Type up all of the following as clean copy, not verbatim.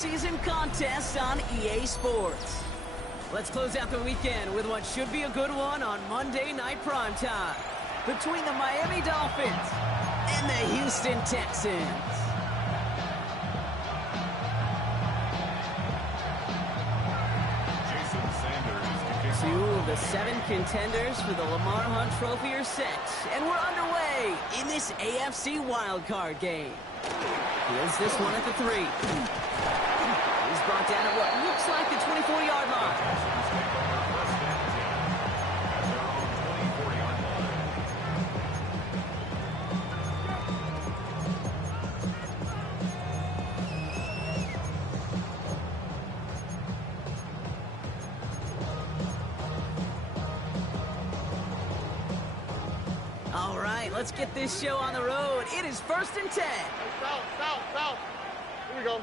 Season contest on EA Sports. Let's close out the weekend with what should be a good one on Monday Night Primetime between the Miami Dolphins and the Houston Texans. Two of the 7 contenders for the Lamar Hunt Trophy are set, and we're underway in this AFC wildcard game. Here's this one at the 3. He's brought down at what looks like the 24-yard line. All right, let's get this show on the road. It is 1st and 10. South. Here we go.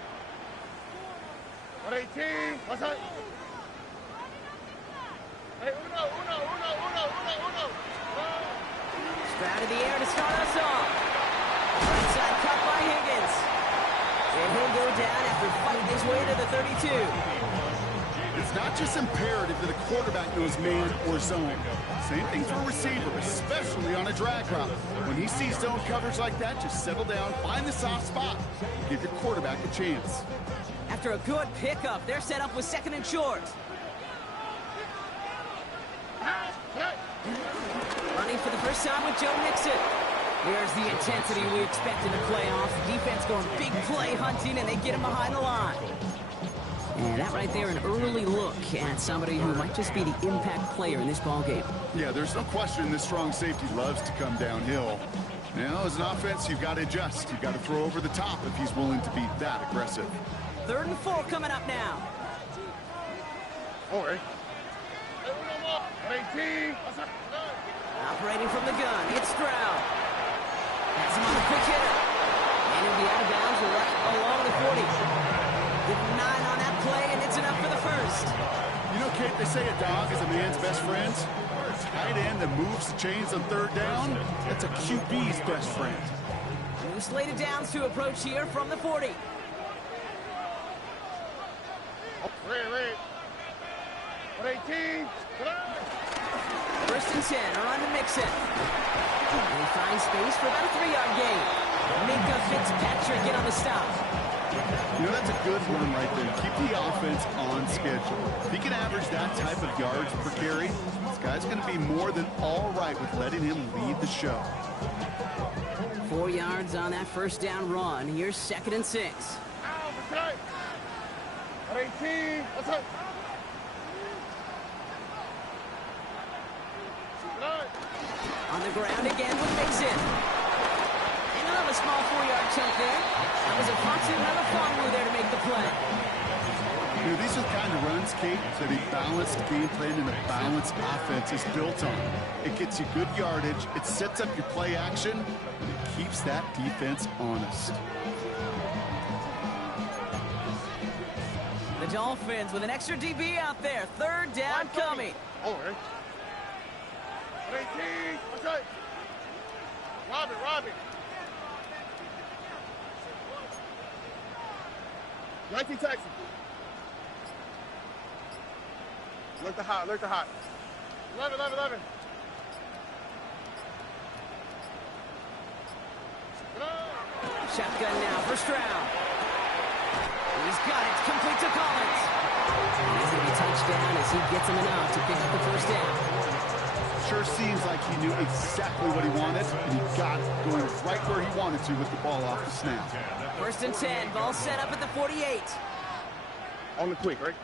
118. What's up? Hey, uno. Stroud in the air to start us off. Right side cut by Higgins. And he'll go down after fighting his way to the 32. It's not just imperative that a quarterback knows man or zone. Same thing for a receiver, especially on a drag route. When he sees zone coverage like that, just settle down, find the soft spot, and give your quarterback a chance. After a good pickup, they're set up with 2nd and short. Running for the first time with Joe Mixon. There's the intensity we expect in the playoffs. Defense going big play hunting, and they get him behind the line. And that right there, an early look at somebody who might just be the impact player in this ballgame. Yeah, there's no question this strong safety loves to come downhill. Now, as an offense, you've got to adjust. You've got to throw over the top if he's willing to be that aggressive. 3rd and 4 coming up now. All right. 18. Operating from the gun, it's Stroud. That's him on the quick hitter. And he'll be out of bounds right along the 40. Give him 9 on that play, and it's enough for the first. You know, Kate, they say a dog is a man's best friend. A tight end that moves the chains on 3rd down, that's a QB's best friend. New slated downs to approach here from the 40. Wait. 118. 1st and 10 are on to Mixon. And he finds space for about a 3-yard gain. Minka Fitzpatrick in on the stop. You know, that's a good run right there. Keep the offense on schedule. If he can average that type of yards per carry, this guy's going to be more than all right with letting him lead the show. 4 yards on that 1st down run. Here's 2nd and 6. 118. What's up? On the ground again with Mixon. And another small 4-yard chunk there. That was a foxy, another fumble there to make the play. You know, these are the kind of runs, Kate, that a balanced game plan and a balanced offense is built on. It gets you good yardage, it sets up your play action, and it keeps that defense honest. The Dolphins with an extra DB out there. 3rd down coming. All right. 118. What's up? Robbie. 19 Texans. Look the hot. 11. Shotgun now for Stroud. He's got it. Complete to Collins. And he's going to be touchdown as he gets him enough to pick up the 1st down. Sure seems like he knew exactly what he wanted, and he got it going right where he wanted to with the ball off the snap. 1st and 10. Ball set up at the 48. On the quick, right?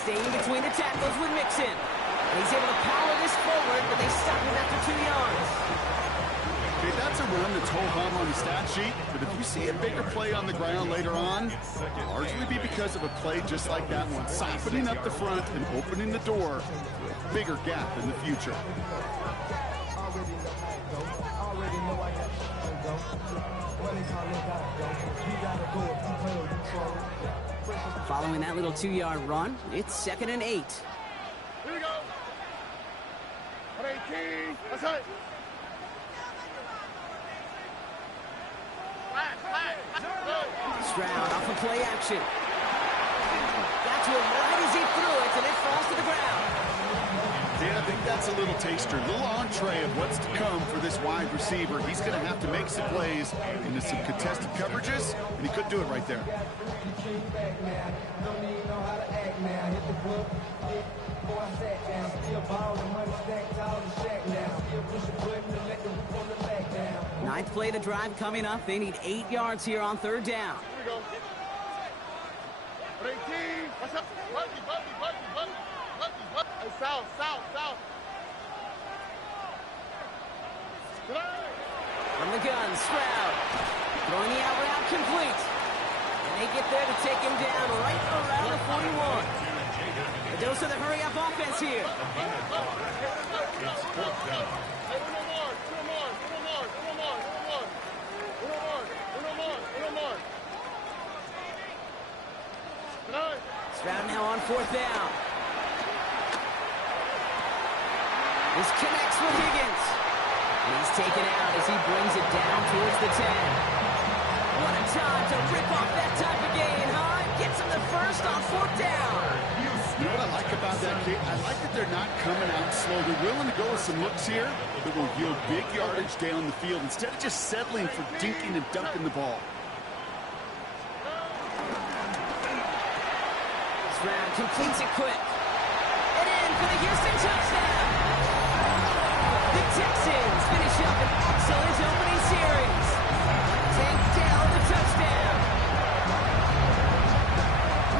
Staying between the tackles with Mixon. And he's able to power this forward, but they stop him after 2 yards. Okay, that's a run that's ho-hum on the stat sheet, but if you see a bigger play on the ground later on, it'll largely be because of a play just like that one, softening up the front and opening the door for a bigger gap in the future. Following that little 2-yard run, it's 2nd and 8. Here we go. 118. What's up? Flat. Stroud off of play action. Got to him right as he threw it, and it falls to the ground. Dan, I think that's a little taster, a little entree of what's to come for this wide receiver. He's going to have to make some plays into some contested coverages, and he couldn't do it right there. Ninth play of the drive coming up. They need 8 yards here on third down. Here we go. 18. What's up? Buggy. Hey, south. From the gun, Stroud. Throwing the out route complete. And they get there to take him down right around the 41. A dose of the hurry-up offense here. Stroud now on fourth down. This connects with Higgins. And he's taken out as he brings it down towards the 10. What a time to rip off that type of gain, huh? Gets him the first on fourth down. You know what I like about that, Kate? I like that they're not coming out slow. They're willing to go with some looks here that will yield big yardage down the field instead of just settling for dinking and dunking the ball. Stroud completes it quick. And in for the Houston touchdown. The Texans finish up an excellent opening series. Take down the touchdown.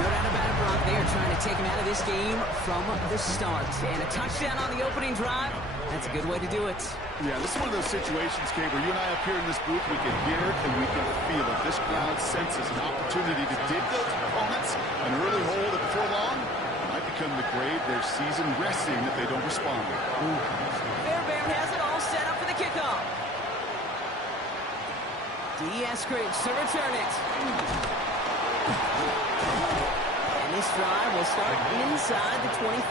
No doubt about it, Brock. They are trying to take him out of this game from the start. And a touchdown on the opening drive, that's a good way to do it. Yeah, this is one of those situations, Kate, where you and I up here in this booth, we can hear it and we can feel it. This crowd senses an opportunity to dig those opponents an early hole that before long might become the grave their season resting if they don't respond. Fairbairn has it all set up for the kickoff. Eskridge to return it. And this drive will start inside the 25.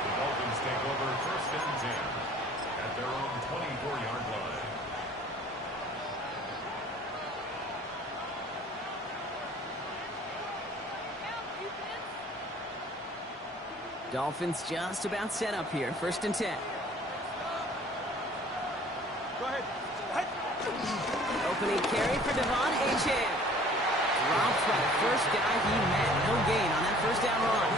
The Dolphins take over first and 10 at their own 24-yard line. Dolphins just about set up here. First and 10. Go ahead. Opening carry for Devon Achane. Dropped by the first guy he met. No gain on that first down run.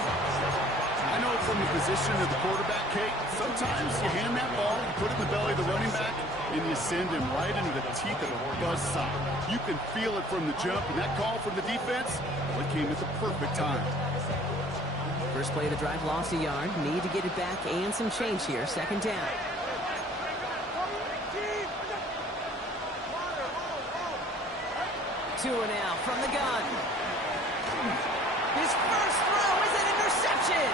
I know from the position of the quarterback, Kate, sometimes you hand that ball, you put it in the belly of the running back, and you send him right into the teeth of a buzzsaw. You can feel it from the jump, and that call from the defense, well, it came at the perfect time. First play of the drive, lost a yard. Need to get it back and some change here. Second down. Tua now from the gun. His first throw is an interception.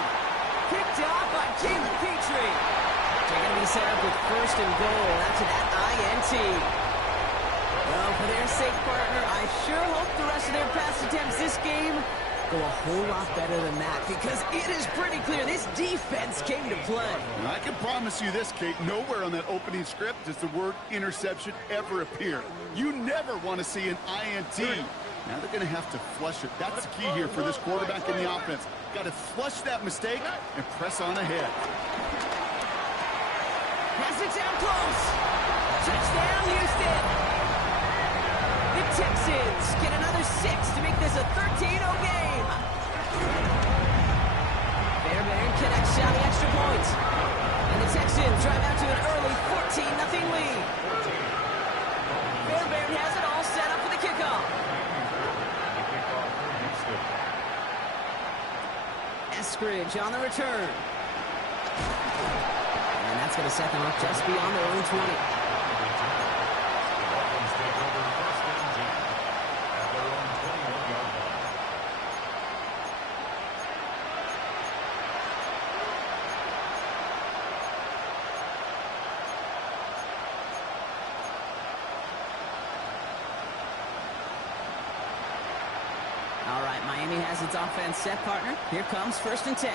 Picked off by Jalen Petrie. They're going to be set up with first and goal after that INT. Well, for their sake, partner, I sure hope the rest of their pass attempts this game go a whole lot better than that, because it is pretty clear this defense came to play. And I can promise you this, Kate, nowhere on that opening script does the word interception ever appear. You never want to see an INT. Now they're going to have to flush it. That's the key here for this quarterback in the offense. Got to flush that mistake and press on ahead. Pass it down close. Touchdown, Houston. The Texans get another 6 to make this a 13-0 game. Fairbairn connects down the extra point. And the Texans drive out to an early 14-0 lead. Fairbairn has it all set up for the kickoff. Eskridge on the return. And that's going to set them up just beyond their own 20. All right, Miami has its offense set, partner. Here comes first and 10.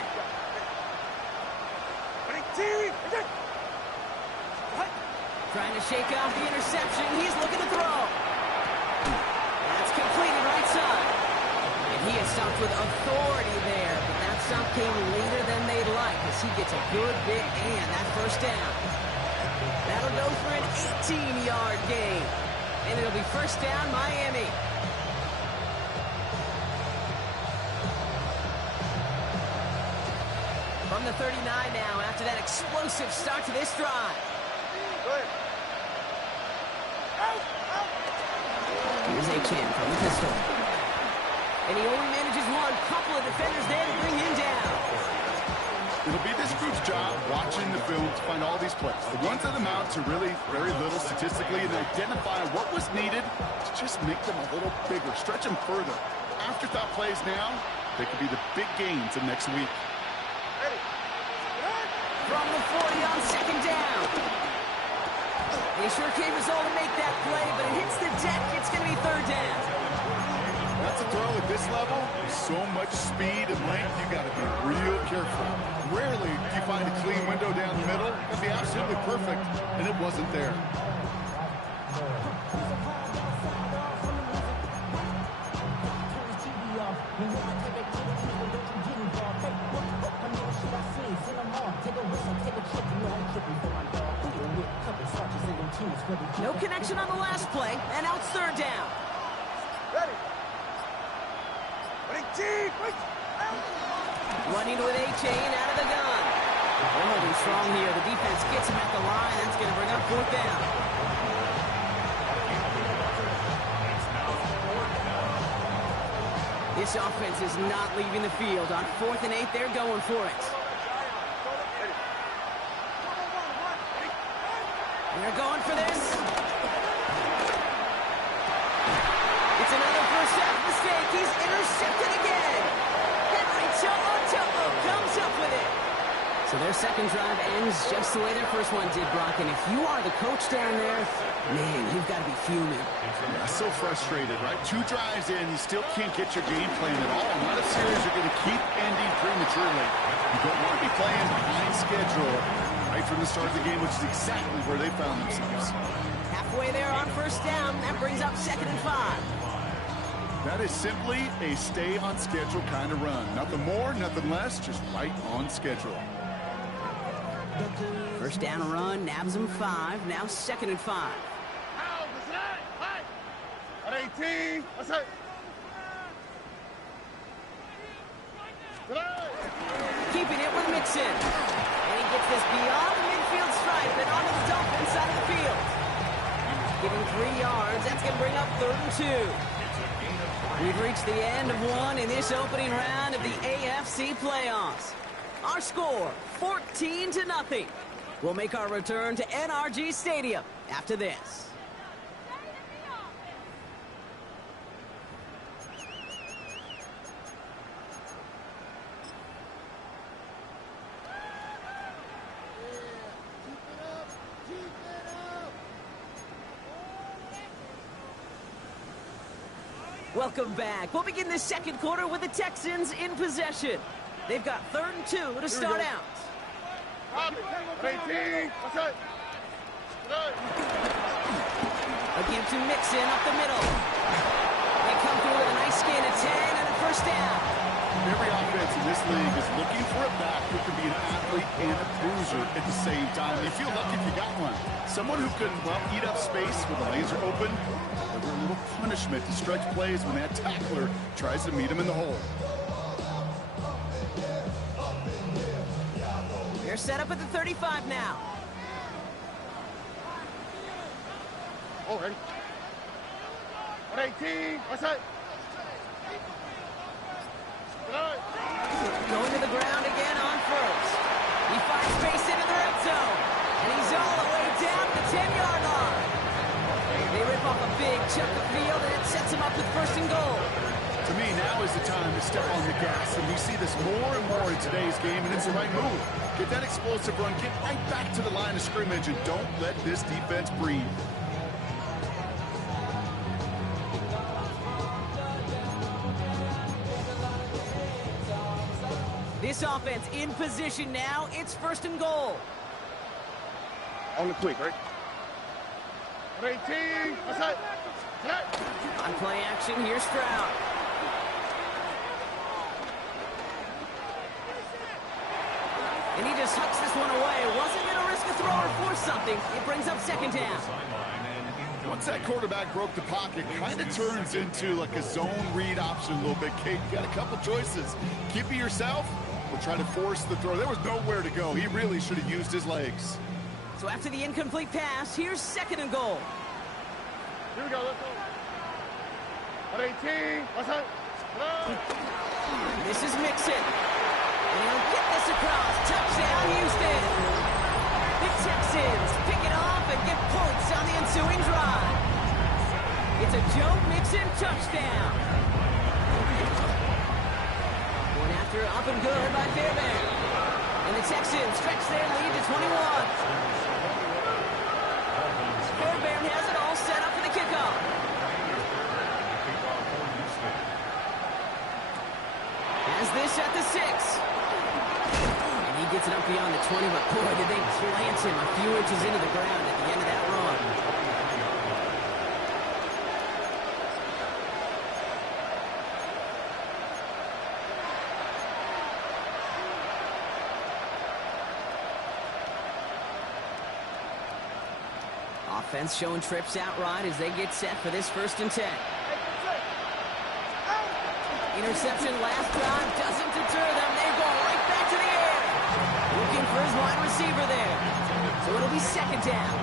Trying to shake off the interception. He's looking to throw. That's complete. with authority there, but that stop came later than they'd like as he gets a good bit and that first down. That'll go for an 18-yard gain, and it'll be first down Miami. From the 39 now after that explosive start to this drive. Here's Achan from the pistol. And he only manages one. Couple of defenders there to bring him down. It'll be this group's job watching the film to find all these plays. The ones that amount to really very little statistically and identify what was needed to just make them a little bigger, stretch them further. Afterthought plays now, they could be the big gains of next week. From the 40 on second down. They sure came as all to make that play, but it hits the deck. It's going to be third down. That's a throw at this level. With so much speed and length, you got to be real careful. Rarely do you find a clean window down the middle. It'd be absolutely perfect, and it wasn't there. No connection on the last play, and now it's third down. Ready. Running with Achan out of the gun. They're holding strong here. The defense gets him at the line. That's going to bring up fourth down. This offense is not leaving the field. On 4th and 8, they're going for it. They're going for this. It's another first half mistake. He's intercepted again. Henry To'o comes up with it. So their second drive ends just the way their first one did, Brock. And if you are the coach down there, man, you've got to be fuming. Yeah, so frustrated, right? 2 drives in, you still can't get your game plan at all. Not a series you're going to keep ending prematurely. You don't want to be playing behind schedule right from the start of the game, which is exactly where they found themselves. Halfway there on first down. That brings up 2nd and 5. That is simply a stay on schedule kind of run. Nothing more, nothing less, just right on schedule. First down run, nabs him 5. Now 2nd and 5. 18. What's that? Keeping it with Mixon. And he gets this beyond the midfield stripe and onto the Dolphins side of the field. Giving 3 yards. That's going to bring up 3rd and 2. We've reached the end of one in this opening round of the AFC playoffs. Our score, 14-0. We'll make our return to NRG Stadium after this. Welcome back. We'll begin this second quarter with the Texans in possession. They've got 3rd and 2 to start out. 18. What's that? A give to Mixon up the middle. They come through with a nice gain of 10 and a first down. Every offense in this league is looking for a back who can be an athlete and a bruiser at the same time. You feel lucky if you got one. Someone who can, well, eat up space when the lanes are open. Deliver a little punishment to stretch plays when that tackler tries to meet him in the hole. They're set up at the 35 now. Oh, ready. 18. What's that? Going to the ground again on first. He finds space into the red zone. And he's all the way down to the 10-yard line. They rip off a big chunk of field, and it sets him up with 1st and goal. To me, now is the time to step on the gas. And we see this more and more in today's game, and it's the right move. Get that explosive run. Get right back to the line of scrimmage, and don't let this defense breathe. This offense in position now. It's 1st and goal. On the quick, right? 18. What's that? On play action, here's Stroud. And he just hucks this one away. Wasn't going to risk a throw or force something. It brings up second down. Once that quarterback broke the pocket, kind of turns into like a zone read option a little bit, Kate. You got a couple choices. Keep it yourself or try to force the throw. There was nowhere to go. He really should have used his legs. So after the incomplete pass, here's second and goal. Here we go, let's go. 18, what's up? This is Mixon. And he'll get this across. Touchdown, Houston. The Texans pick it off and get points on the ensuing drive. It's a Joe Mixon touchdown. Going after up and good by Fairbairn. And the Texans stretch their lead to 21. Fairbairn has it all set up for the kickoff. Has this at the 6. And he gets it up beyond the 20, but boy, did they plant him a few inches into the ground at the end of that run. Offense showing trips out right as they get set for this 1st and 10. Interception last drive doesn't deter them. They go right back to the air. Looking for his wide receiver there. So it'll be second down.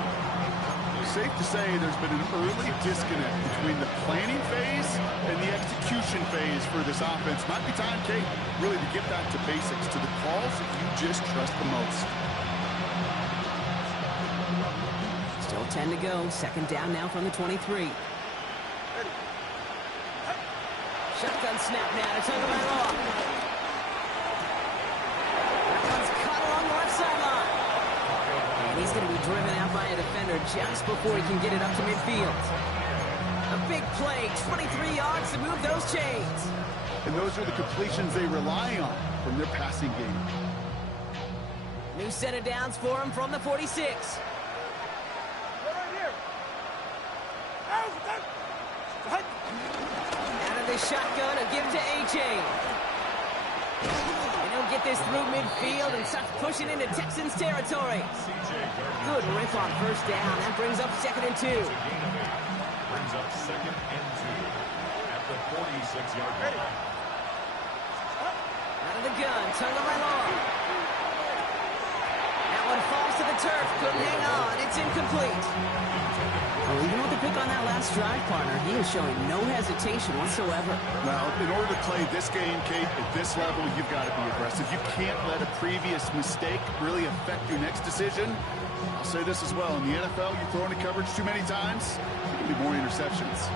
Safe to say there's been an early disconnect between the planning phase and the execution phase for this offense. Might be time, Kate, really to get back to basics, to the calls that you just trust the most. Still 10 to go. Second down now from the 23. Shotgun snap now to Tagovailoa. That one's caught along the left sideline. And he's going to be driven out by a defender just before he can get it up to midfield. A big play, 23 yards to move those chains. And those are the completions they rely on from their passing game. New set of downs for him from the 46. The shotgun and give to A-Chain. They don't get this through midfield and starts pushing into Texans territory. Good rip on first down. That brings up second and 2. Brings up second and 2 at the 46-yard line. Out of the gun, Tagovailoa. That one falls to the turf. Couldn't hang on. It's incomplete. Well, even with the pick on that last drive, partner, he is showing no hesitation whatsoever. Well, in order to play this game, Kate, at this level, you've got to be aggressive. You can't let a previous mistake really affect your next decision. I'll say this as well. In the NFL, you throw into coverage too many times, there can be more interceptions.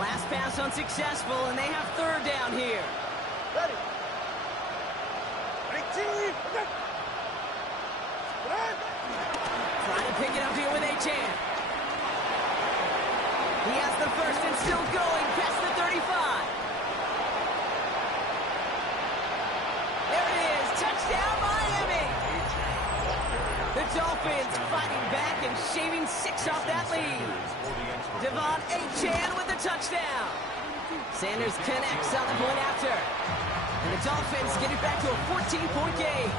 Last pass unsuccessful, and they have third down here. Ready. Trying to pick it up here with A-Chan. He has the first and still going past the 35. There it is. Touchdown, Miami. The Dolphins fighting back and shaving 6 off that lead. Devon A-Chan with the touchdown. Sanders connects on the point after. And the Dolphins get it back to a 14-point game.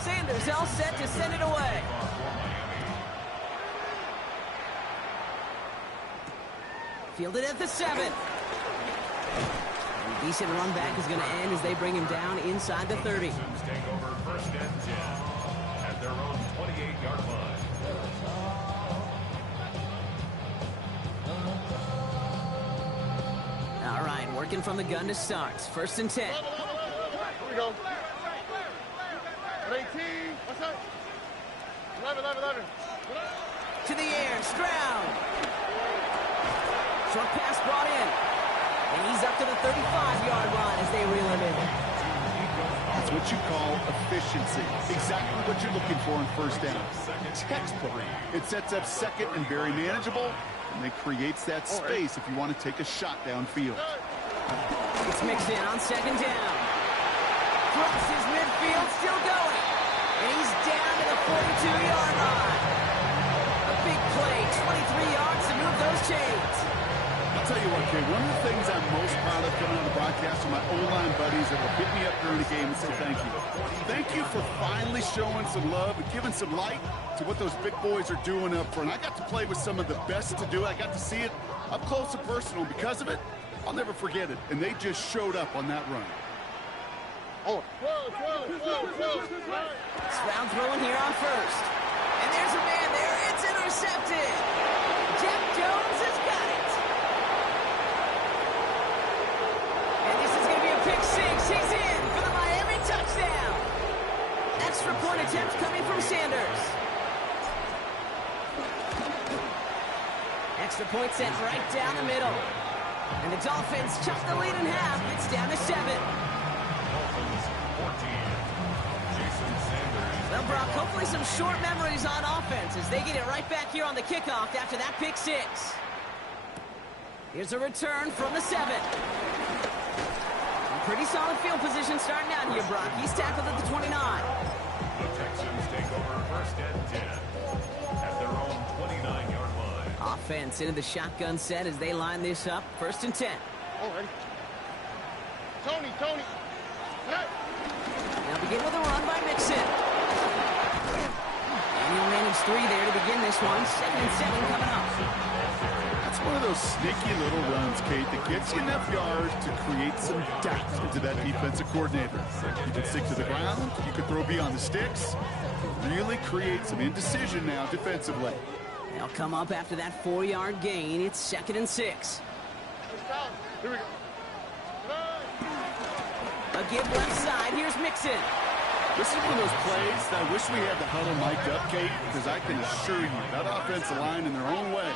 Sanders all set to send it away. Fielded at the 7. And a decent run back is going to end as they bring him down inside the 30. Take over first and 10 at their own 28-yard line. All right, working from the gun to start. First and 10. Here we go. 18, what's up? 11. To the air, Stroud. Short pass brought in. And he's up to the 35-yard line as they reel him in. That's what you call efficiency. Exactly what you're looking for in first down. Textbook. It sets up second and very manageable, and it creates that space if you want to take a shot downfield. It's mixed in on second down. Crosses midfield, still going. And he's down to the 42-yard line. A big play, 23 yards to move those chains. I'll tell you what, Okay, one of the things I'm most proud of coming on the broadcast are my O-line buddies that will hit me up during the game and say thank you. Thank you for finally showing some love and giving some light to what those big boys are doing up front. I got to play with some of the best to do it. I got to see it up close and personal. Because of it, I'll never forget it. And they just showed up on that run. Oh, whoa. Stroud throwing here on first. And there's a man there. It's intercepted. Jeff Jones has got it. And this is going to be a pick six. He's in for the Miami touchdown. Extra point attempt coming from Sanders. Extra point sent right down the middle. And the Dolphins chop the lead in half. It's down to 7. Dolphins 14. Jason Sanders. Well, Brock, hopefully some short memories on offense as they get it right back here on the kickoff after that pick six. Here's a return from the 7. Pretty solid field position starting out here, Brock. He's tackled at the 29. The Texans take over first and 10 at their own 29-yard line. Offense into the shotgun set as they line this up. First and 10. Oh, ready. Tony. Hey. Now begin with a run by Mixon. Daniel Manning's 3 there to begin this one. 2nd and 7 coming up. That's one of those sneaky little runs, Kate, that gets you enough yards to create some doubt into that defensive coordinator. You can stick to the ground. You can throw beyond the sticks. Really create some indecision now defensively. They'll come up after that 4-yard gain. It's 2nd and 6. Here we go. A give left side. Here's Mixon. This is one of those plays that I wish we had the huddle mic'd up, Kate, because I can assure you that offensive line in their own way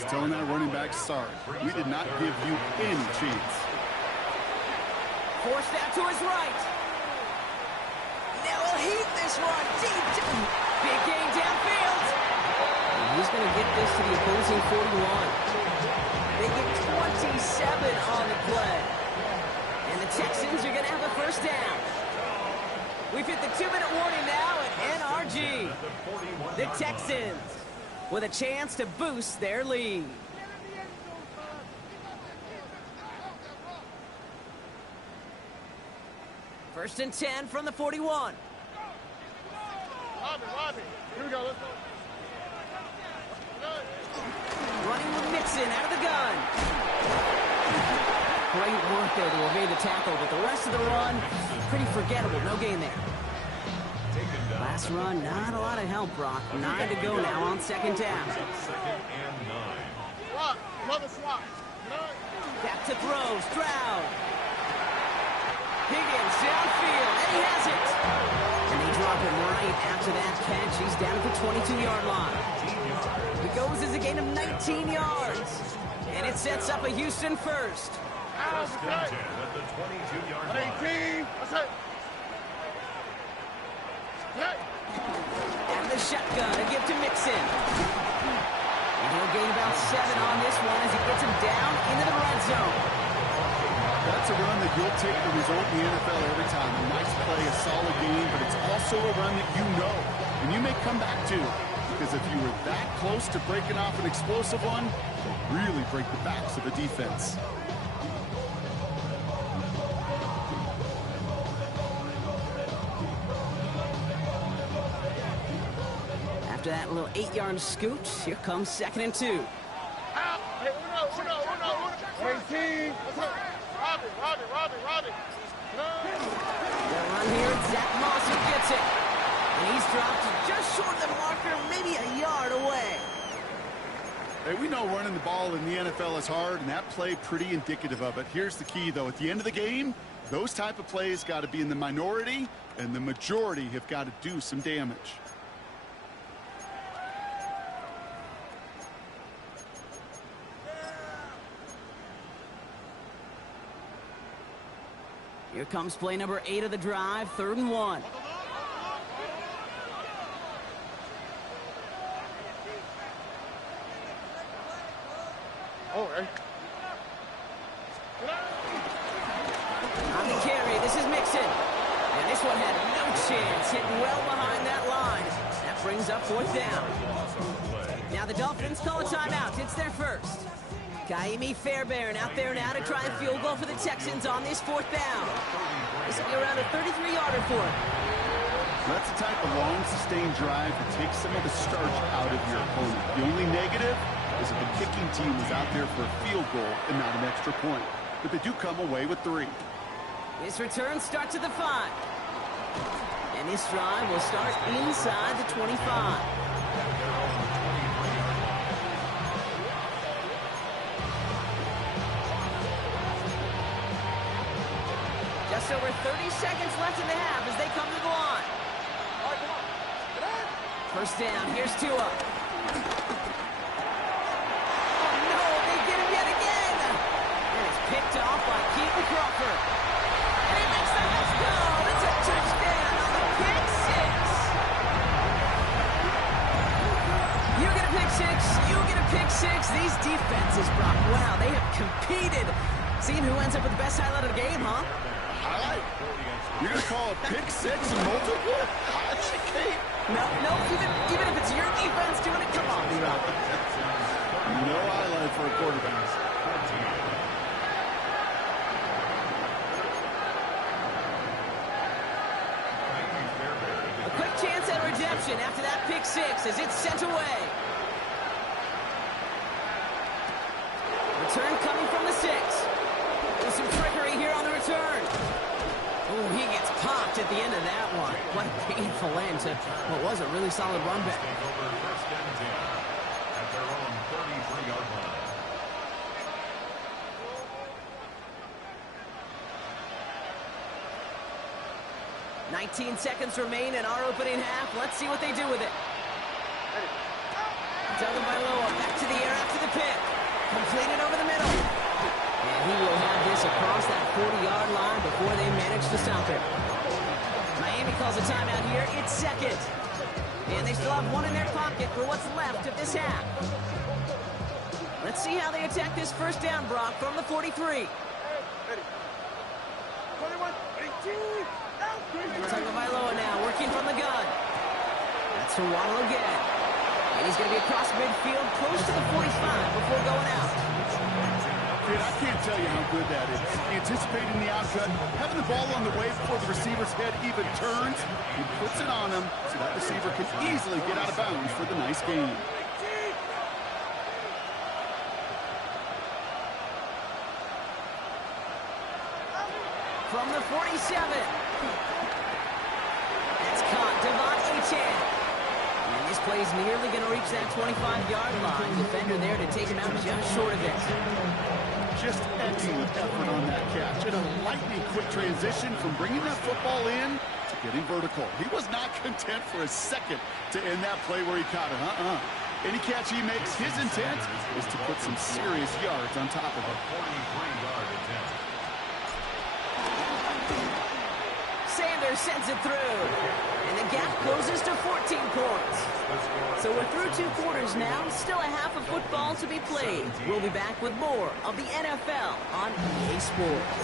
is telling that running back, sorry, we did not give you any chance. Forced out to his right. Now he'll heat this one deep. Big gain downfield. And he's going to get this to the opposing 41. They get 27 on the play. And the Texans are going to have a first down. We've hit the 2-minute warning now at NRG. The Texans with a chance to boost their lead. First and 10 from the 41. Robbie. Here we go. Let's go. Running with Mixon out of the gun. Great work there to evade the tackle, but the rest of the run, pretty forgettable. No gain there. Last run, not a lot of help, Brock. 9 to go now on 2nd down. 2nd and 9. Swap. Another swap. Back to throw. Stroud. Higgins downfield, and he has it. And they drop him right after that catch. He's down at the 22-yard line. He goes as a gain of 19 yards. And it sets up a Houston first. First and 10 at the 22-yard line. 18. That's it. Out of the shotgun, a give to Mixon. And he'll gain about 7 on this one as he gets him down into the red zone. That's a run that you'll take the result in the NFL every time. A nice play, a solid game, but it's also a run that you know, and you may come back to. Because if you were that close to breaking off an explosive one, you'll really break the backs of the defense. After that little 8-yard scoot, here comes 2nd and 2. Hey, Uno. 18. That's it. Robbie. They'll run here, Zach Moss who gets it. And he's dropped just short of the marker, maybe a yard away. Hey, we know running the ball in the NFL is hard, and that play pretty indicative of it. Here's the key, though. At the end of the game, those type of plays got to be in the minority, and the majority have got to do some damage. Here comes play number 8 of the drive, 3rd and 1. Oh, hey. On the carry, this is Mixon. And this one had no chance, hitting well behind that line. That brings up 4th down. Now the Dolphins call a timeout. It's their first. Kaimi Fairbairn out there now to try a field goal for the Texans on this 4th down. This will be around a 33-yarder for him. That's the type of long, sustained drive that takes some of the starch out of your opponent. The only negative is that the kicking team is out there for a field goal and not an extra point. But they do come away with 3. This return starts at the 5. And this drive will start inside the 25. Just over 30 seconds left in the half as they come to the line. First down, here's Tua. Oh no, they get him yet again. And it's picked off by Keaton Crawford. And he makes the let's go. It's a touchdown on the pick 6. You get a pick 6, you get a pick 6. These defenses, Brock, wow, they have competed. Seeing who ends up with the best highlight of the game, huh? Highlight? You're going to call a pick 6 and multiple? Highlight, Kate? No, even if it's your defense doing it, come on, B-Rock. No highlight for a quarterback. A quick chance at redemption after that pick 6 as it's sent away. Return coming from the 6. There's some trickery here on the return. Oh, he gets popped at the end of that one. What a painful end to what was a really solid run back. Over 1st and 10 at their own 33-yard line. 19 seconds remain in our opening half. Let's see what they do with it. Tagovailoa back to the air after the pick. Completed over the middle. And he will have this across that 40-yard line before they manage to stop it. Miami calls a timeout here. It's 2nd. And they still have 1 in their pocket for what's left of this half. Let's see how they attack this first down, Brock, from the 43. Tagovailoa now working from the gun. That's to Waddle again. And he's going to be across midfield close to the 45 before going out. Kid, I can't tell you how good that is. Anticipating the outcut, having the ball on the way before the receiver's head even turns, he puts it on him so that receiver can easily get out of bounds for the nice gain. From the 47. It's caught. Devon Achane. And this play is nearly going to reach that 25-yard line. Defender there to take him out just short of it. Just excellent effort on that catch. And a lightning quick transition from bringing that football in to getting vertical. He was not content for a second to end that play where he caught it. Any catch he makes, his intent is to put some serious yards on top of it. 43-yard attempt. Sanders sends it through. And the gap closes to 14 points. So we're through 2 quarters now. Still a half of football to be played. We'll be back with more of the NFL on EA Sports.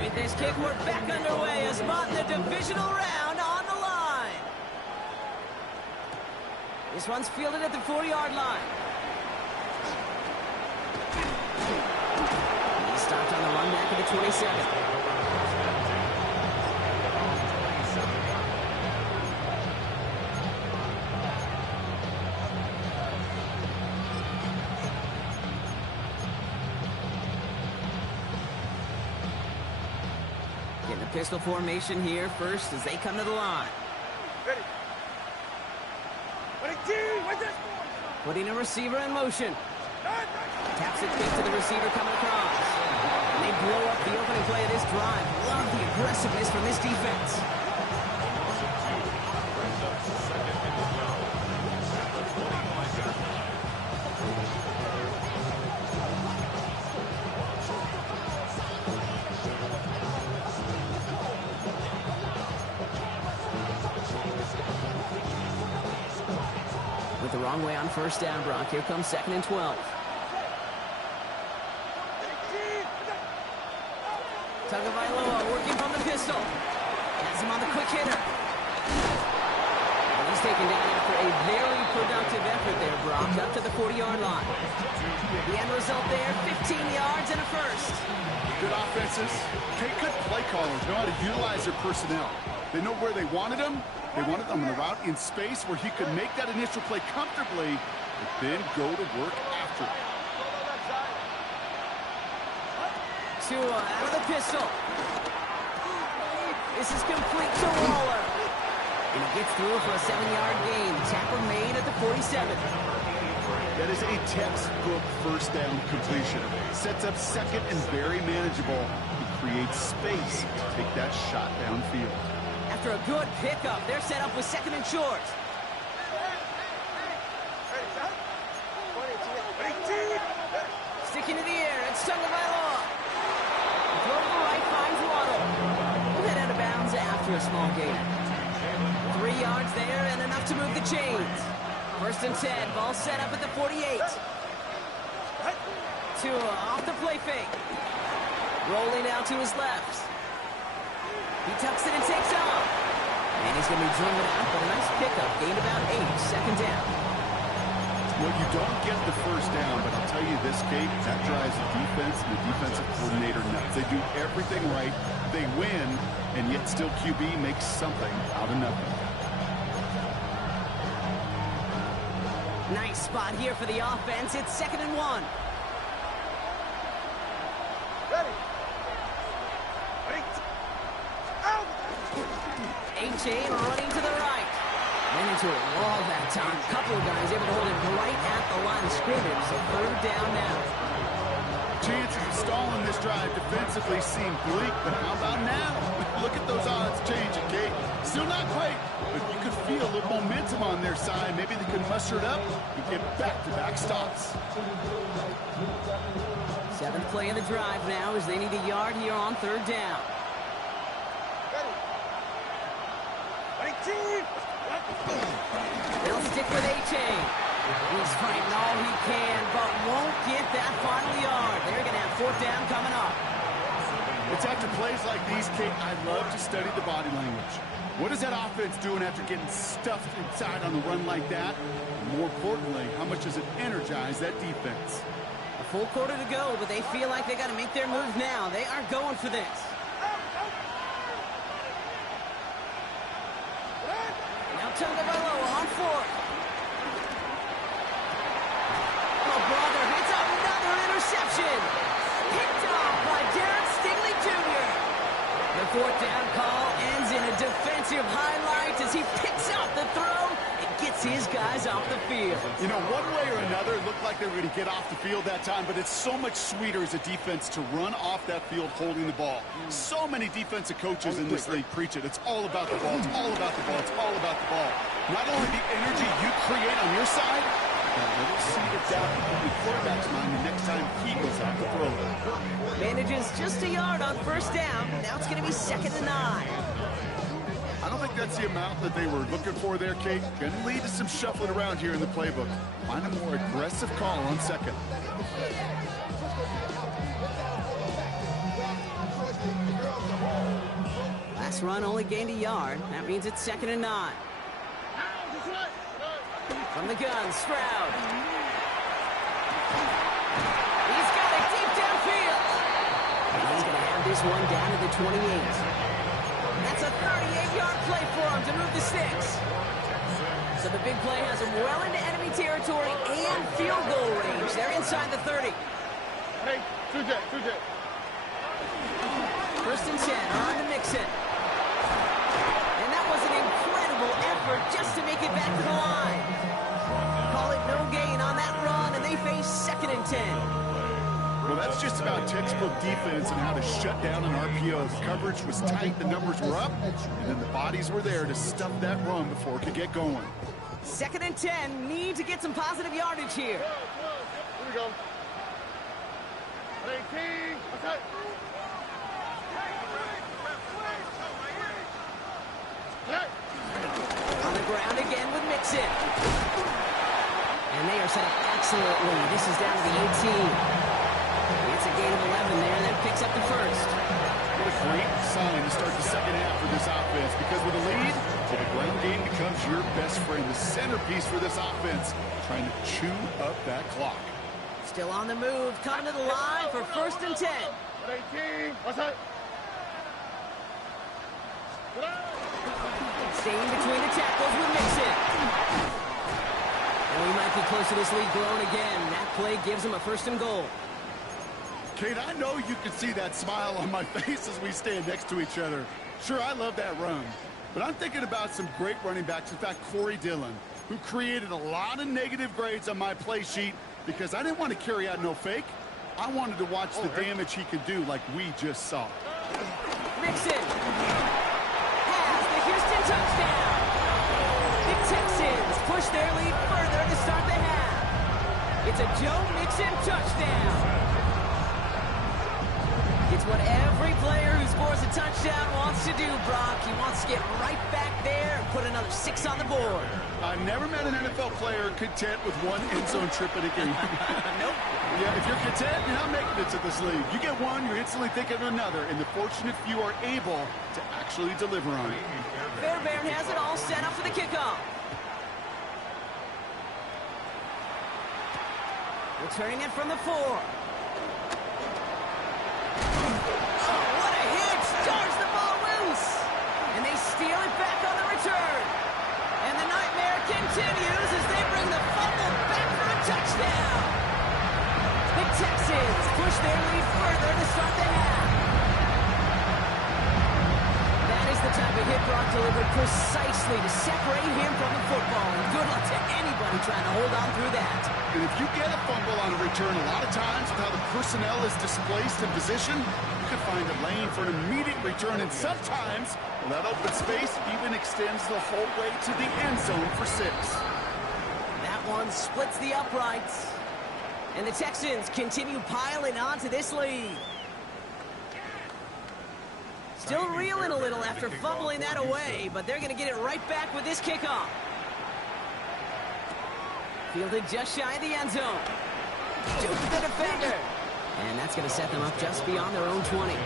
With this kick, we're back underway. A spot in the divisional round on the line. This one's fielded at the 40-yard line. He stopped on the run back at the 27. Getting a pistol formation here first as they come to the line. Ready. Putting a receiver in motion. Taps it quick to the receiver coming across. And they blow up the opening play of this drive. Love the aggressiveness from this defense. With the wrong way on first down, Brock. Here comes 2nd and 12. Tagovailoa working from the pistol. Has him on the quick hitter. And he's taken down after a very productive effort there. Clock up to the 40-yard line. The end result there, 15 yards and a first. Good offenses. Good play callers know how to utilize their personnel. They know where they wanted them. They wanted them on a route in space where he could make that initial play comfortably, but then go to work after it. Tua out of the pistol. This is complete to Waller. And he gets through for a 7-yard gain. Tackle made at the 47. That is a textbook first down completion. Sets up second and very manageable. He creates space to take that shot downfield. After a good pickup, they're set up with second and short. Sticking to the air, it's Tagovailoa. Throw to the right, finds Waddle. We'll head out of bounds after a small gain. 3 yards there and enough to move the chains. First and 10, ball set up at the 48. Tua off the play fake. Rolling out to his left. He tucks it and takes off. And he's going to be driven out, but a nice pickup. Gained about 8, second down. Well, you don't get the first down, but I'll tell you this, Kate, that drives the defense and the defensive coordinator nuts. They do everything right. They win, and yet still QB makes something out of nothing. Nice spot here for the offense. It's 2nd and 1. Ready. A-Chain running to the right. Went into a wall that time. Couple of guys able to hold him right at the line of scrimmage. So 3rd down now. Chances of stalling this drive defensively seem bleak, but how about now? Look at those odds changing, Kate. Still not great, but you could feel a little momentum on their side. Maybe they can muster it up and get back-to-back stops. 7th play of the drive now as they need a yard here on 3rd down. They'll stick with A-Chain. He's fighting all he can, but won't get that final yard. They're going to have 4th down coming up. It's after plays like these, Kate, I love to study the body language. What is that offense doing after getting stuffed inside on the run like that? And more importantly, how much does it energize that defense? A full quarter to go, but they feel like they got to make their move now. They are going for this. Now Tagovailoa on 4th. Oh, brother, it's another interception. Picked off by Derek Stingley Jr. The 4th down call ends in a defensive highlight as he picks up the throw and gets his guys off the field. You know, one way or another, it looked like they were going to get off the field that time, but it's so much sweeter as a defense to run off that field holding the ball. So many defensive coaches in this league preach it. It's all about the ball. It's all about the ball. It's all about the ball. Not only the energy you create on your side, but a little seed of doubt in the quarterback's mind the next time he goes out to throw it. Manages just a yard on 1st down. Now it's going to be 2nd and 9. I don't think that's the amount that they were looking for there, Kate. Going to lead to some shuffling around here in the playbook. Find a more aggressive call on 2nd. Last run only gained a yard. That means it's 2nd and 9. From the gun, Stroud. He's got it deep downfield. And he's going to have this one down to the 28. That's a 38-yard play for him to move the sticks. So the big play has him well into enemy territory and field goal range. They're inside the 30. Hey, 2J. 1st and 10 on to Mixon. And that was an incredible effort just to make it back to the line. Call it no gain on that run, and they face 2nd and 10. Well, that's just about textbook defense and how to shut down an RPO. The coverage was tight, the numbers were up, and then the bodies were there to stuff that run before it could get going. 2nd and 10, need to get some positive yardage here. Here we go. 18. Okay. On the ground again with Mixon. And they are set up excellently. This is down to the 18. It's a gain of 11 there. That picks up the 1st. What a great sign to start the second half for this offense, because with a lead, the ground game becomes your best friend, the centerpiece for this offense, trying to chew up that clock. Still on the move, coming to the line for 1st and 10. 18, outside. Staying between the tackles with Mixon. And we might be close to this lead growing again. That play gives him a 1st and goal. Kate, I know you can see that smile on my face as we stand next to each other. Sure, I love that run. But I'm thinking about some great running backs. In fact, Corey Dillon, who created a lot of negative grades on my play sheet because I didn't want to carry out no fake. I wanted to watch the damage he could do like we just saw. Mixon has the Houston touchdown. The Texans push their lead further to start the half. It's a Joe Mixon touchdown. It's what every player who scores a touchdown wants to do, Brock. He wants to get right back there and put another 6 on the board. I've never met an NFL player content with one end zone trip in a game. Nope. Yeah, if you're content, you're not making it to this league. You get one, you're instantly thinking of another, and the fortunate few are able to actually deliver on it. Fairbairn has it all set up for the kickoff. Returning it from the 4. Charge the ball loose, and they steal it back on the return. And the nightmare continues as they bring the fumble back for a touchdown. The Texans push their lead further to start the half. That is the type of hit Brock delivered precisely to separate him from the football. And good luck to anybody trying to hold on through that. And if you get a fumble on a return, a lot of times with how the personnel is displaced in position, you can find a lane for an immediate return, and sometimes well, that open space even extends the whole way to the end zone for 6. That one splits the uprights. And the Texans continue piling on to this lead. Still reeling a little after fumbling that away, but they're going to get it right back with this kickoff. Fielded just shy of the end zone. Duped the defender. And that's going to set them up just beyond their own 20.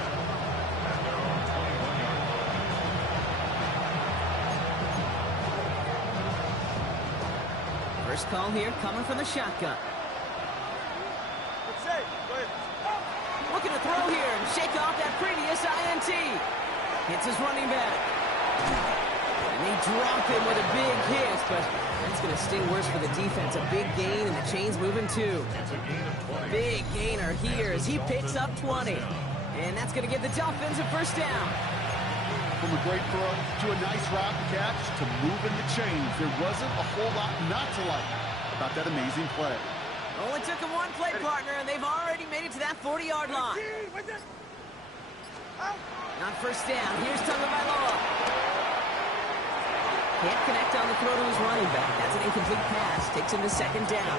First call here coming from the shotgun. Looking to throw here and shake off that previous INT. Hits his running back. And they drop him with a big hit, but that's going to sting worse for the defense. A big gain, and the chain's moving too. Big gainer here as he picks up 20. And that's going to give the Dolphins a 1st down. From a great throw to a nice route catch to moving the chains, there wasn't a whole lot not to like about that amazing play. Only took him one play, partner, and they've already made it to that 40-yard line. On 1st down, here's Tagovailoa. Can't connect on the throw to his running back. That's an incomplete pass. Takes him to 2nd down.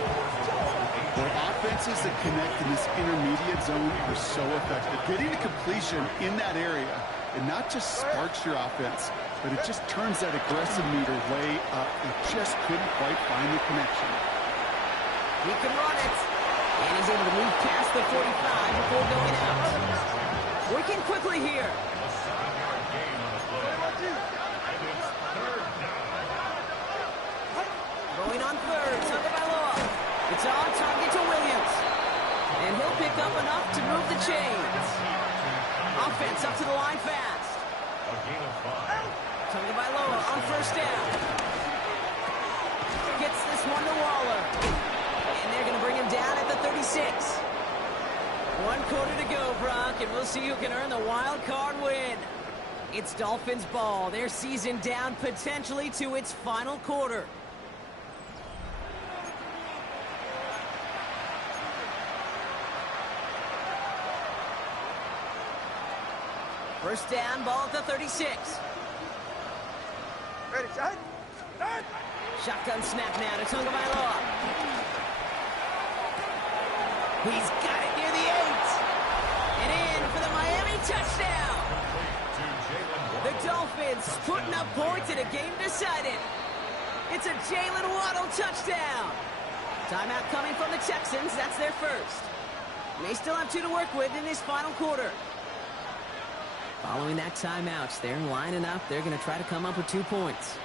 Their offenses that connect in this intermediate zone are so effective. Getting a completion in that area, it not just sparks your offense, but it just turns that aggressive meter way up. It just couldn't quite find the connection. He can run it. And he's able to move past the 45 before going out. Working quickly here. Going on 3rd, Tagovailoa. It's on target to Williams. And he'll pick up enough to move the chains. Offense up to the line fast. Tagovailoa on 1st down. Gets this one to Waller. And they're going to bring him down at the 36. 1 quarter to go, Brock, and we'll see who can earn the wild card win. It's Dolphins ball. Their season down potentially to its final quarter. First down, ball at the 36. Ready, shot. Shotgun snap now to Tagovailoa. He's got it near the 8. And in for the Miami touchdown. The Dolphins putting up points in a game decided. It's a Jalen Waddle touchdown. Timeout coming from the Texans. That's their 1st. And they still have 2 to work with in this final quarter. Following that timeout, they're lining up. They're going to try to come up with 2 points.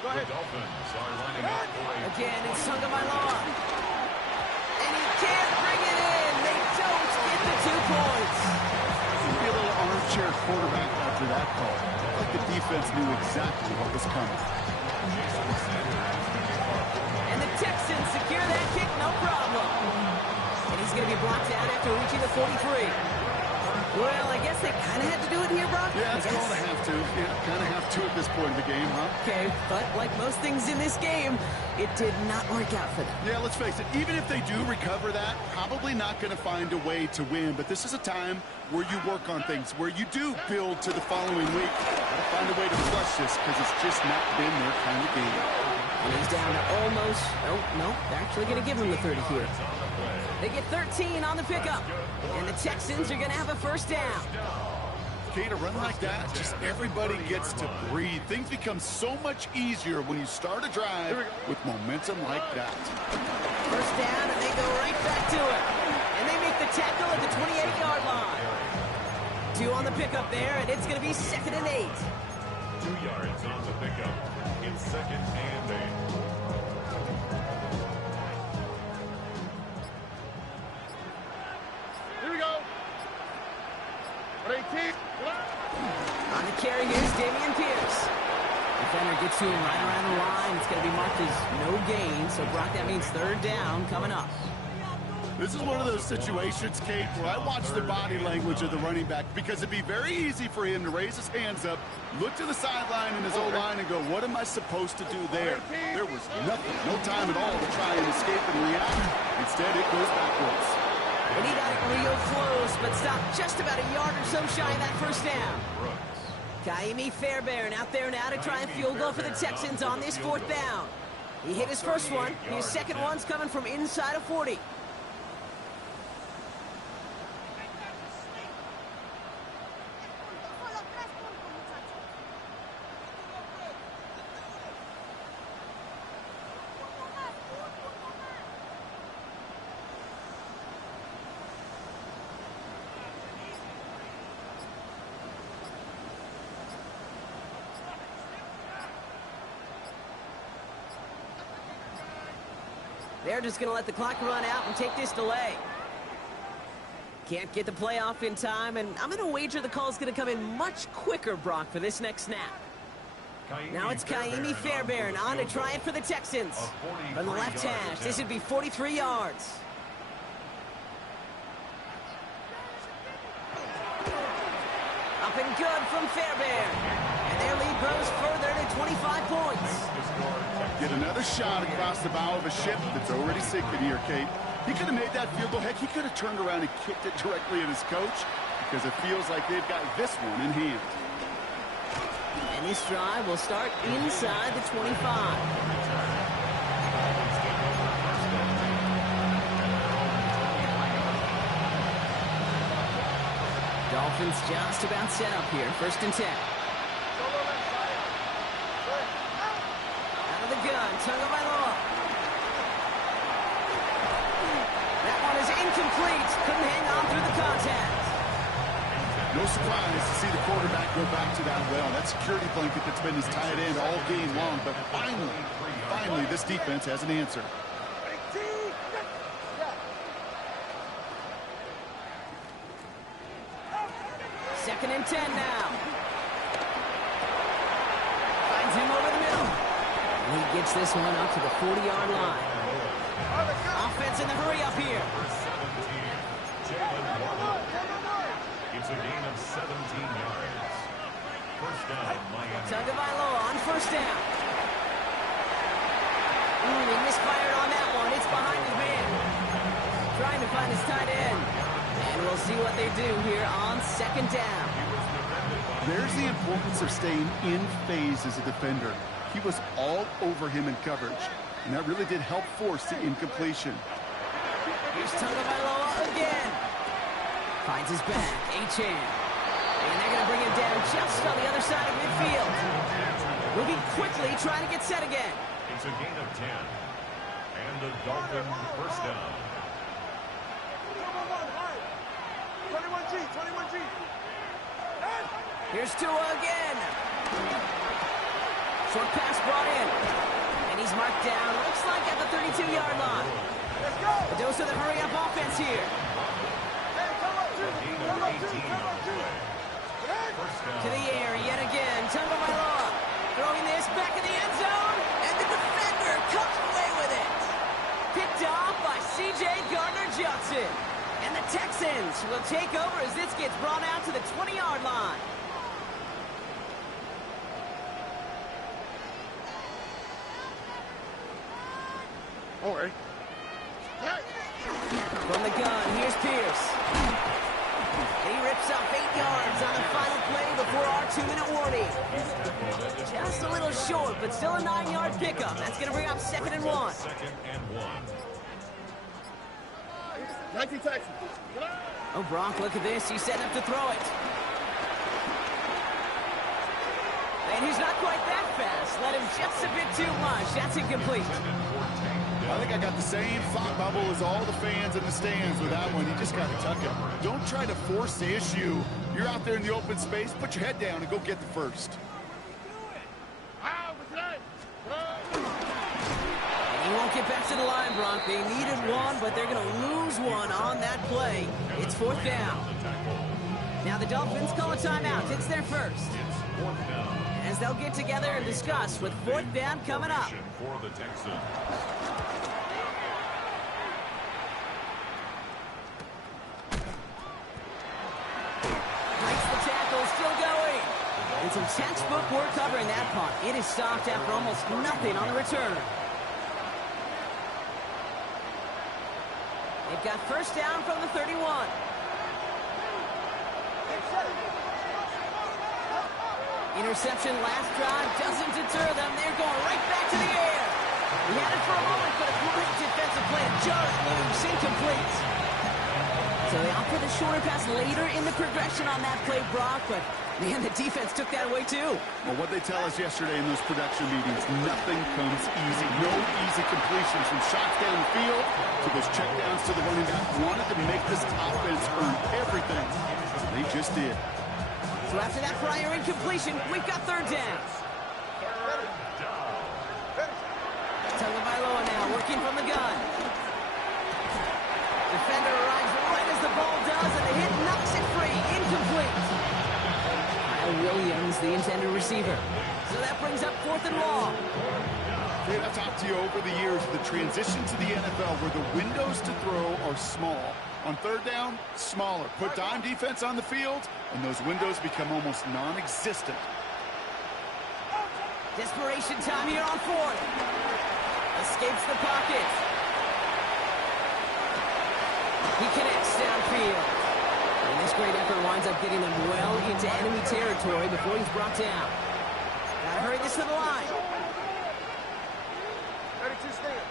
The Dolphins are lining up for a... Again, it's Tagovailoa. And he can't bring it in. They don't get the 2 points. Be a little armchair quarterback after that call. Like the defense knew exactly what was coming. And the Texans secure that kick, no problem. And he's going to be blocked out after reaching the 43. Well, I guess they kind of had to do it here, Brock. Yeah, it's called a have to. Yeah, kind of have to at this point in the game, huh? Okay, but like most things in this game, it did not work out for them. Yeah, let's face it. Even if they do recover that, probably not going to find a way to win. But this is a time where you work on things, where you do build to the following week. Got to find a way to flush this because it's just not been their kind of game. And he's down to almost... No, they're actually going to give him the 30 here. They get 13 on the pickup. And the Texans are going to have a first down. Okay, to run like that, just everybody gets to breathe. Things become so much easier when you start a drive with momentum like that. First down, and they go right back to it. And they make the tackle at the 28-yard line. 2 on the pickup there, and it's going to be 2nd and 8. 2 yards on the pickup in 2nd and 8. Here we go. 18. On the carry, here's Dameon Pierce. Defender gets to him right around the line. It's going to be marked as no gain. So, Brock, that means 3rd down coming up. This is one of those situations, Kate, where I watch the body language of the running back because it'd be very easy for him to raise his hands up, look to the sideline in his O-line and go, what am I supposed to do there? There was nothing, no time at all to try and escape and react. Instead, it goes backwards. And he got it real close, but stopped just about a yard or so shy of that first down. Kaimi Fairbairn out there now to try and field goal for the Texans on this 4th down. He hit his first one. His second one's coming from inside of 40. They're just going to let the clock run out and take this delay. Can't get the play off in time, and I'm going to wager the call is going to come in much quicker, Brock, for this next snap. Now it's Kaimi Fairbairn on to try it for the Texans. From the left hash, this would be 43 yards. Up and good from Fairbairn. And their lead grows further to 25 points. Get another shot across the bow of a ship that's already sinking here, Kate. He could have made that field goal. Heck, he could have turned around and kicked it directly at his coach because it feels like they've got this one in hand. And this drive will start inside the 25. Dolphins just about set up here. 1st and 10. Out of the gun, Tagovailoa. That one is incomplete. Couldn't hang on through the contact. No surprise to see the quarterback go back to that well. That security blanket that's been his tight end all game long. But finally, this defense has an answer. 2nd and 10 now. Finds him over the middle. And he gets this one up to the 40-yard line. Offense in the hurry up here. It's a gain of 17 yards. First down, Miami. Tagovailoa on 1st down. He misfired on that one. It's behind his man. Trying to find his tight end. And we'll see what they do here on 2nd down. There's the importance of staying in phase as a defender. He was all over him in coverage, and that really did help force the incompletion. Here's Tagovailoa again. Finds his back, Achane. And they're going to bring him down just on the other side of midfield. Moving quickly, trying to get set again. It's a gain of 10. And the Dolphin first down. 21G, 21G. Here's Tua again. Short pass brought in. And he's marked down, looks like at the 32-yard line. Let's go. A dose of the hurry-up offense here. Hey, come on, two. Come on, two. Come on, two. To the air yet again. Tagovailoa throwing this back in the end zone. And the defender comes away with it. Picked off by C.J. Gardner-Johnson. And the Texans will take over as this gets brought out to the 20-yard line. All right. From the gun, here's Pierce. He rips up 8 yards on the final play before our 2-minute warning. Just a little short, but still a 9-yard pickup. That's going to bring up 2nd and 1. 2nd and 1. 19 Texans. Oh, Brock, look at this. He's setting up to throw it. And he's not quite that fast. Let him just a bit too much. That's incomplete. I think I got the same thought bubble as all the fans in the stands with that one. You just got to tuck it. Don't try to force the issue. You're out there in the open space. Put your head down and go get the first. And he won't get back to the line, Brock. They needed one, but they're going to lose one on that play. It's 4th down. Now the Dolphins call a timeout. It's their first. As they'll get together and discuss with 4th down coming up. For the Texans. And some textbook work covering that punt. It is stopped after almost nothing on the return. They've got 1st down from the 31. Interception last drive doesn't deter them. They're going right back to the air. He had it for a moment, but a great defensive play to jar it loose, incomplete. So they opt for the shorter pass later in the progression on that play, Brock, but man, the defense took that away too. Well, what they tell us yesterday in those production meetings, nothing comes easy. No easy completions from shots down the field to those checkdowns to the running back. Wanted to make this offense earn everything. They just did. So after that prior incompletion, we've got 3rd down. Tagovailoa now working from the gun. Defender arrives right as the ball does, and the hit knocks it free. Incomplete. Williams, the intended receiver. So that brings up 4th and long. Dave, I've talked to you over the years, the transition to the NFL where the windows to throw are small. On 3rd down, smaller. Put dime defense on the field, and those windows become almost non-existent. Desperation time here on 4th. Escapes the pocket. He connects downfield. And this great effort winds up getting them well into enemy territory before he's brought down. Gotta hurry this to the line. 32 stand.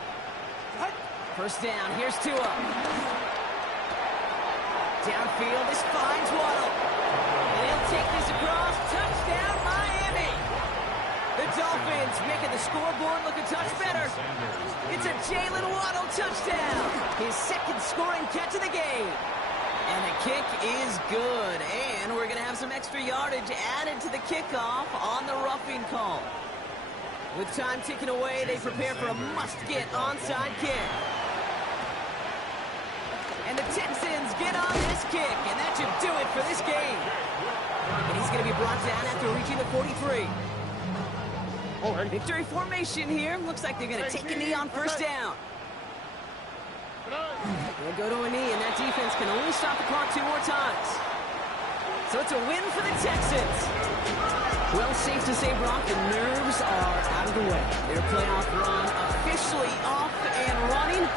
1st down, here's Tua. Downfield, this finds Waddle. And he'll take this across. Touchdown, Miami. The Dolphins making the scoreboard look a touch better. It's a Jalen Waddle touchdown. His 2nd scoring catch of the game. And the kick is good. And we're going to have some extra yardage added to the kickoff on the roughing call. With time ticking away, they prepare for a must-get onside kick. And the Texans get on this kick, and that should do it for this game. And he's going to be brought down after reaching the 43. Victory formation here. Looks like they're going to take a knee on 1st down. They'll go to a knee, and that defense can only stop the clock 2 more times. So it's a win for the Texans. Well, safe to say, Brock, the nerves are out of the way. Their playoff run officially off and running.